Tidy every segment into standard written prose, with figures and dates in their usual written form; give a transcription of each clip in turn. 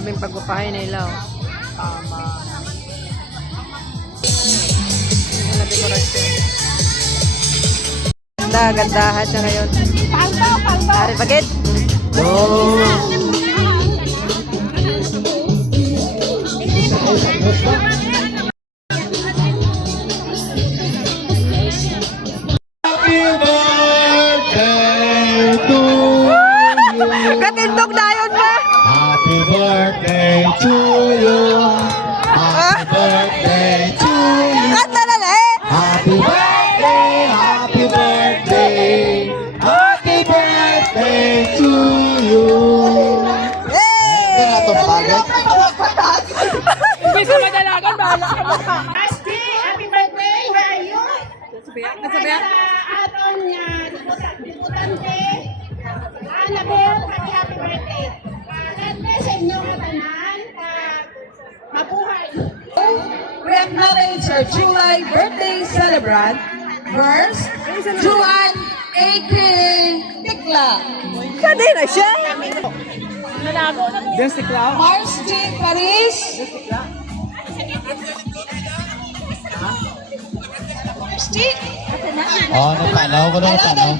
Kaming pagpapahay nila. Wala dekorasyon. Gandahan siya ngayon. Hari pagit. Katindog na yun ba? Happy birthday to you. Happy birthday to you. Kanta na na eh. Happy birthday, happy birthday. Happy birthday to you. Hey! Kaya itong pagod. Hindi sa madalagan, bahala ka mo. Asti, happy birthday, hayo. Nasabihan? Aton niya, diputante. Annabel, happy birthday. God bless sa inyong katanan. Mabuhay. We acknowledge our July birthday celebrant, First, Juan A.K. Tikla, Kadi na siya. Mars J. Paris, Mars J. Oh, natanaw ko na natanaw.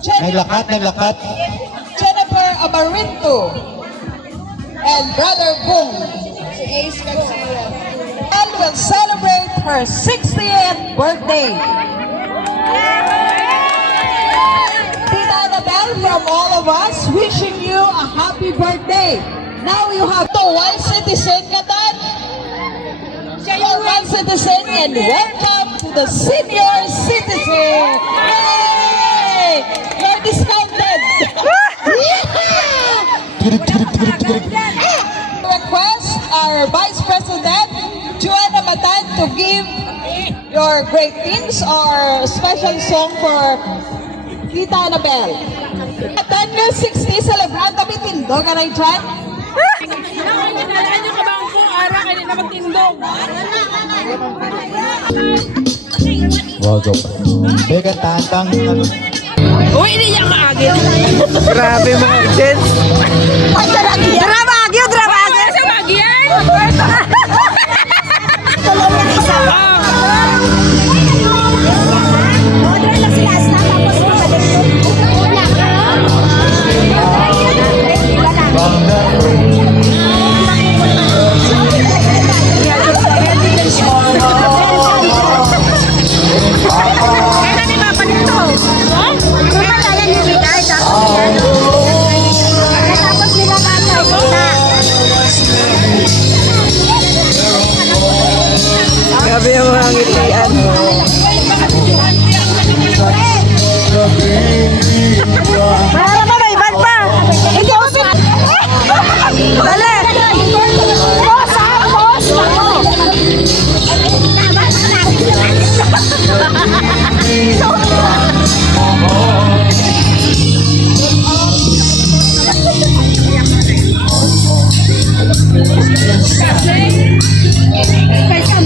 Naglakat. Jennifer Abarinto, and Brother Boom, si Ace Garcia. And will celebrate her 60th birthday. Tita Annabel, from all of us, wishing you a happy birthday. Now you have to one citizen, Katan. You're one citizen, and welcome to the senior citizen. Yay! You're discounted. Request our Vice President, Joanna Matan, to give your greetings or special song for Tita Annabel. Matan nyo 60 celebrant kami tindog ka na dyan. Nalaan yung kabang kong ara kayo na magtindog. Wago pa. Beka tantang. Uy, hindi niya kaagil. Grabe mga gents. Drama agyo, drama agyo. Sa magyan. Grabe yung mga ngitian. Para ba may bag pa? Hindi ako sin... Dali!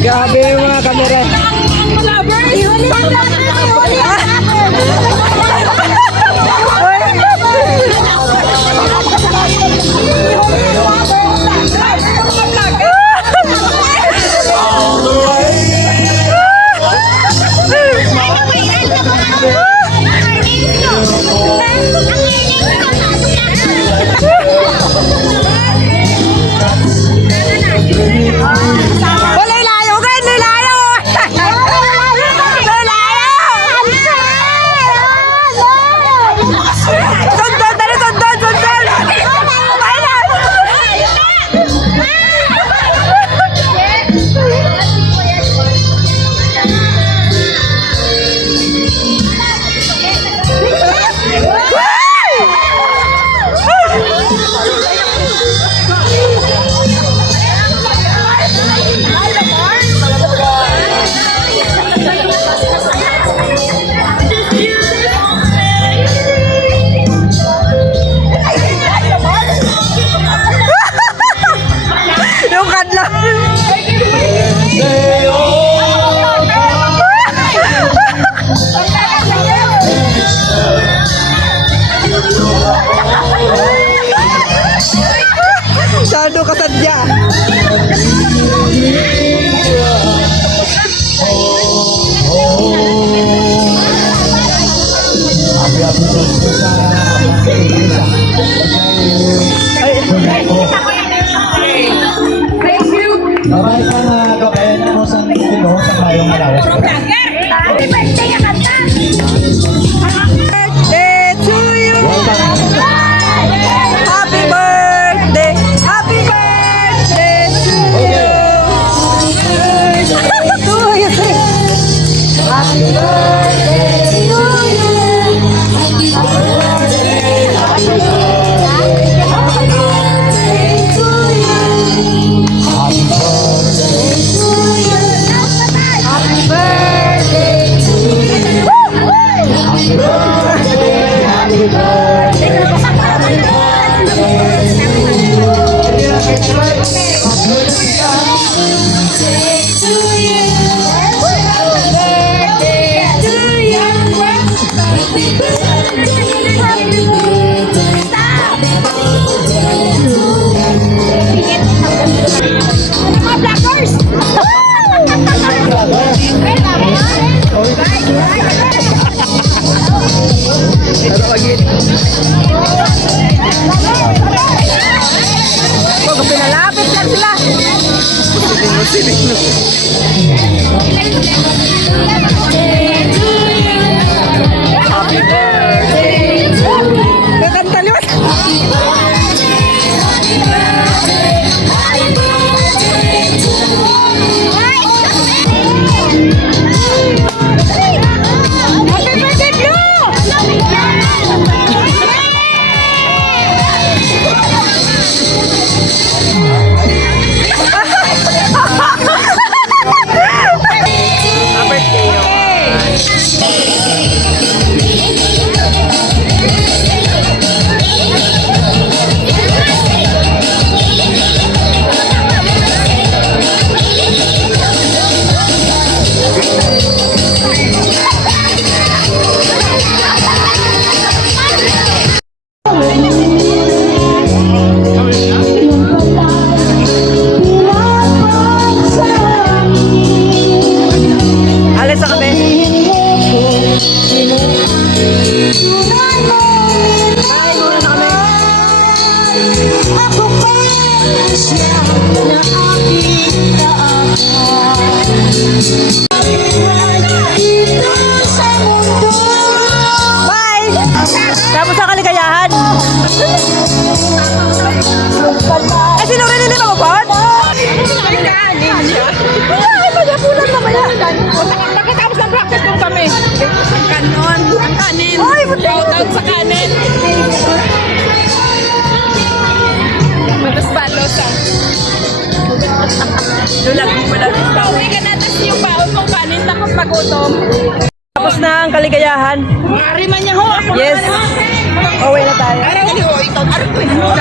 Grabe yung mga kamera. si Nino. Happy birthday to you. Kakanta liwas. Happy birthday, Alis na kami. Bye, muna na kami. Ako pa siya na aking naaman. Dito sa mundo. Bye! Tapos ang kaligayahan. Ay, sino rin hindi mamabot? Ay, magapulan mamaya. Pagkatapos ng practice kung kami. Kanon. Ang kanin. Ay, buti. Shoutout sa kanin. Malos balos ah. Lulag mo pala. Pauwi ka na, tapos yung baon mong kanin na kung pagutom. Tapos na ang kaligayahan. Maaari man niya ho. Yes. Uwi na tayo. Araw ni ho, ikaw. Araw ko.